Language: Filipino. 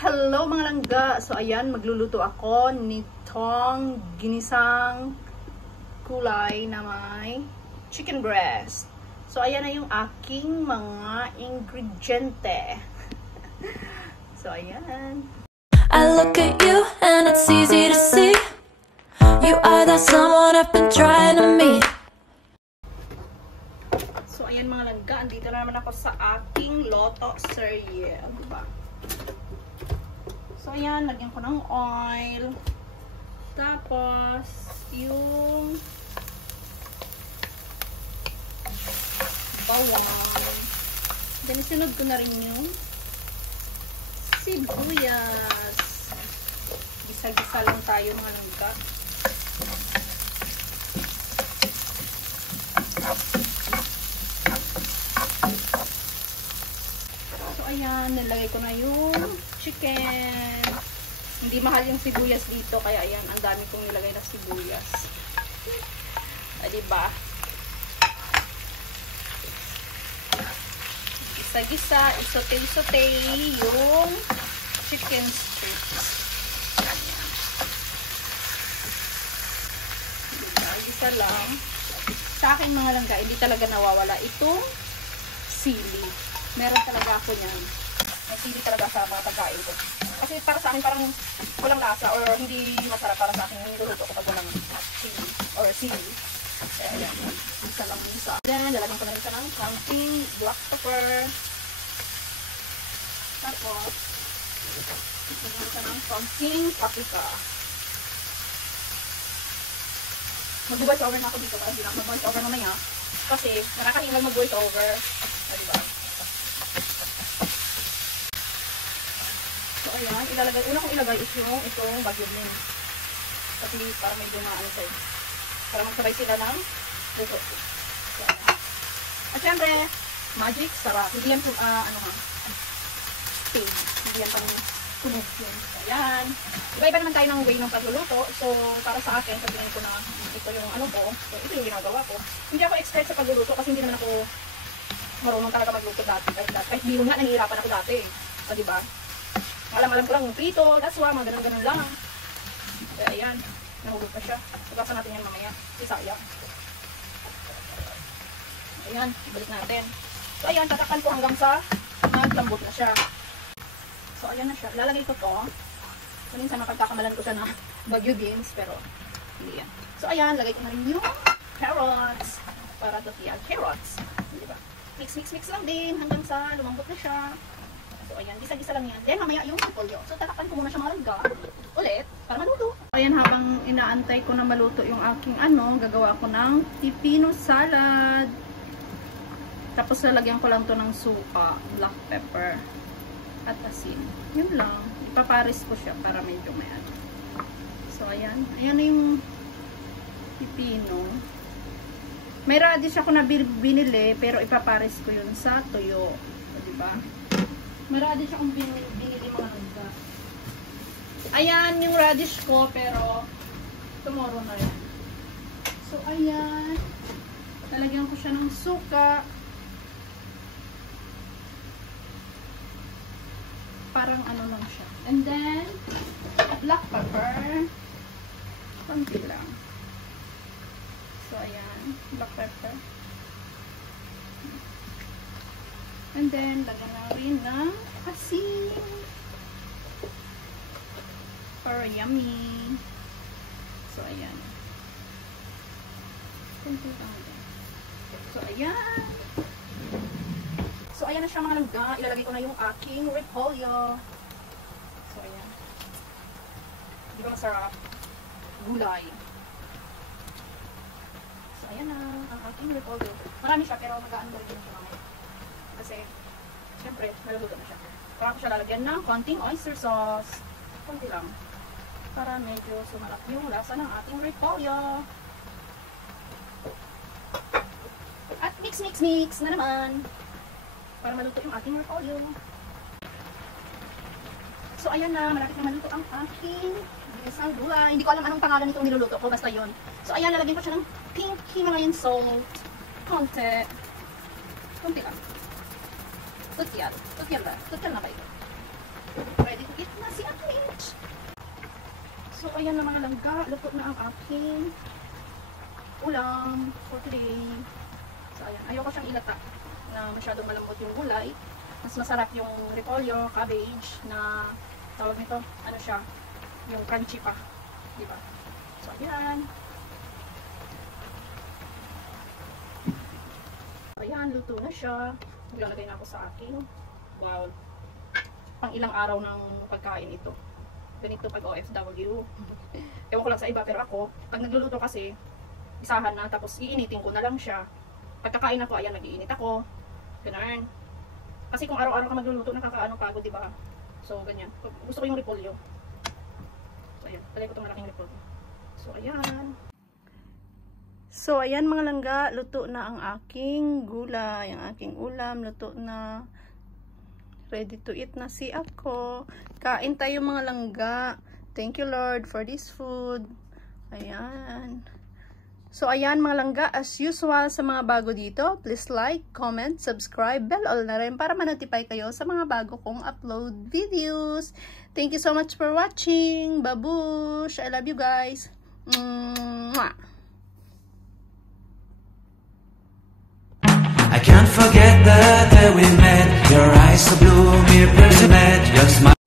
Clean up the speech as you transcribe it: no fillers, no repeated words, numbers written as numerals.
Hello mga langga! So ayan, magluluto ako nitong ginisang kulay na may chicken breast. So ayan na yung aking mga ingrediente. So ayan. I look at you and it's easy to see you are that someone I've been trying to meet. So ayan mga langga, andito na naman ako sa aking loto cereal, diba? So ayan, lagyan ko ng oil. Tapos yung bawang. Then isunod ko na rin yung sibuyas. Gisa-gisa lang tayo mga langga. So ayan, nilagay ko na yung chicken. Hindi mahal yung sibuyas dito, kaya ayan, ang dami kong nilagay na sibuyas. Diba? Gisa-gisa, isote-isote yung chicken strips. Diba? Gisa lang. Sa akin mga langga, hindi talaga nawawala itong sili. Meron talaga ako niyan. May sili talaga sa mga pagkain ko. Kasi para sa akin parang walang lasa or hindi masarap para sa akin niluluto ko pag walang sili or sili. Kaya ayan, isa lang isa. Then, lalagyan ko na rin siya ng counting black pepper. Tapos, lalagyan ko siya ng counting paprika. Mag-voice over na ako dito kasi mag-voice over mamaya. Kasi nakakahingal mag-voice over. Diba? So, ayan. Una kong ilagay is yung itong bagyo name. Kasi para medyo maano sa'yo. Para magsabay sila ng luto. So, at syempre, magic sarap. Hindi yan pig. Hindi yan pang tunog yun. So, ayan. Iba-iba naman tayo ng way ng pagluluto. So, para sa akin, sabihin ko na ito yung ano ko. So, ito yung ginagawa ko. Hindi ako expert sa pagluluto kasi hindi naman ako marunong talaga magluto dati. Kahit bihon nga, nahihirapan ako dati. O, diba? Alam ko lang yung prito, laswa, mga ganun-ganun lang. Kaya ayan, nahulog pa siya. Tugasan natin yan mamaya. Isaya. Ayan, ibalik natin. So ayan, tatakan ko hanggang sa naglambot na siya. So ayan na siya. Lalagay ko to. Minsan mapagkakamalan ko siya na bagyo beans, pero hindi yan. So ayan, lagay ko na rin yung carrots. Para totiyan, carrots. Diba? Mix lang din hanggang sa lumambot na siya. So, ayan, gisa-gisa lang yan. Then, mamaya yung repolyo. So, tatakan ko muna siya mga langga. Ulit, para maluto. Ayan, habang inaantay ko na maluto yung aking gagawa ko ng pipino salad. Tapos, lalagyan ko lang to ng suka, black pepper, at asin. Yun lang. Ipaparis ko siya para medyo may ano. So, ayan. Ayan na yung pipino. May radish ako na binili, pero ipaparis ko yun sa tuyo. So, diba? May radish akong binili mga langga. Ayan yung radish ko, pero tomorrow na yan. So, ayan. Lalagyan ko siya ng suka. Parang ano lang siya. And then, black pepper. Konti lang. So, ayan. Black pepper. And then, lagyan na rin ng asin. Para yummy. So, ayan. So, ayan. So, ayan na siya mga langga. Ilalagay ko na yung aking repolyo. So, ayan. Di ba masarap? Gulay. So, ayan na. Ang aking repolyo. Marami siya, pero mag-aano rin siya mamaya. Kasi, syempre, naluluto na siya. Para ko siya lalagyan ng konting oyster sauce. Konti lang. Para medyo sumarap yung lasa ng ating repolyo. At mix na naman. Para maluto yung ating repolyo. So, ayan na. Malapit na maluto ang aking ginisang gulay. Hindi ko alam anong pangalan nitong niluluto ko. Basta yun. So, ayan. Lalagyan ko siya ng pink Himalayan salt. Konti lang. Tutyan na ba ito? Ready to eat ayan na mga langga. Luto na ang aking ulam for today. So, ayan. Ayoko siyang ilata na masyadong malambot yung gulay. Mas masarap yung repolyo, cabbage, na tawag nito, ano siya, yung crunchy pa. Diba? So, ayan. Ayan, luto na siya. Maglalagay na ako sa akin. Wow. Pang ilang araw ng pagkain ito. Ganito pag OFW. Ewan ko lang sa iba, pero ako, pag nagluluto kasi, isahan na, tapos iinitin ko na lang siya. Pagkakain na to, ayan, nag-iinit ako. Ganun. Kasi kung araw-araw ka magluluto, nakakaano, pagod, diba? So, ganyan. Gusto ko yung repolyo. So, ayan. Talay ko itong malaking repolyo. So, ayan. So, ayan mga langga, luto na ang aking gulay, ang aking ulam, luto na. Ready to eat na si ako. Kain tayo mga langga. Thank you Lord for this food. Ayan. So, ayan mga langga, as usual sa mga bago dito, please like, comment, subscribe, bell all na rin para ma-notify kayo sa mga bago kong upload videos. Thank you so much for watching. Babush! I love you guys. Mwah! I can't forget the day we met. Your eyes so blue, me pretty mad. Your smile